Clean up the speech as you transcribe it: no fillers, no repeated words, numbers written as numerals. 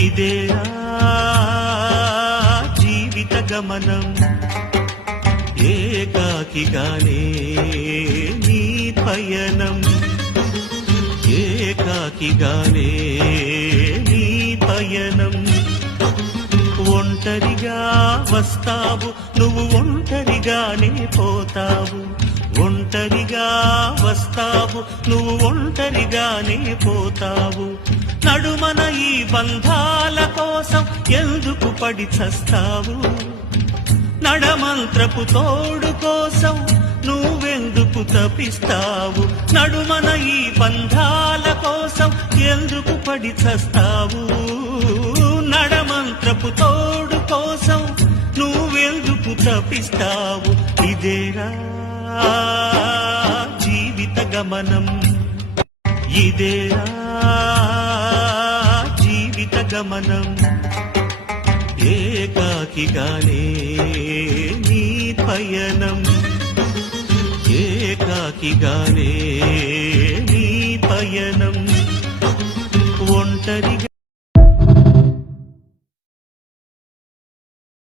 ఇదేరా జీవిత గమనం ఏకాకిగానే నీ పయనం ఏకాకిగానే నీ పయనం ఒంటరిగా వస్తావు నువ్వు ఒంటరిగానే పోతావు ఒంటరిగా వస్తావు నువ్వు ఒంటరిగానే పోతావు నడుమన ఈ బంధాల కోసం ఎందుకు పడి చస్తావు నడమంత్రపు తోడు కోసం నువ్వెందుకు తపిస్తావు నడుమన ఈ బంధాల కోసం ఎందుకు పడి చస్తావు నడమంత్రపు తోడు కోసం నువ్వెందుకు తపిస్తావు ఇదేరా జీవిత గమనం ఇదేరా జీవిత గమనం ఏకాకిగానే నీ పయనం ఏకాకిగానే నీ పయనం ఒంటరిగా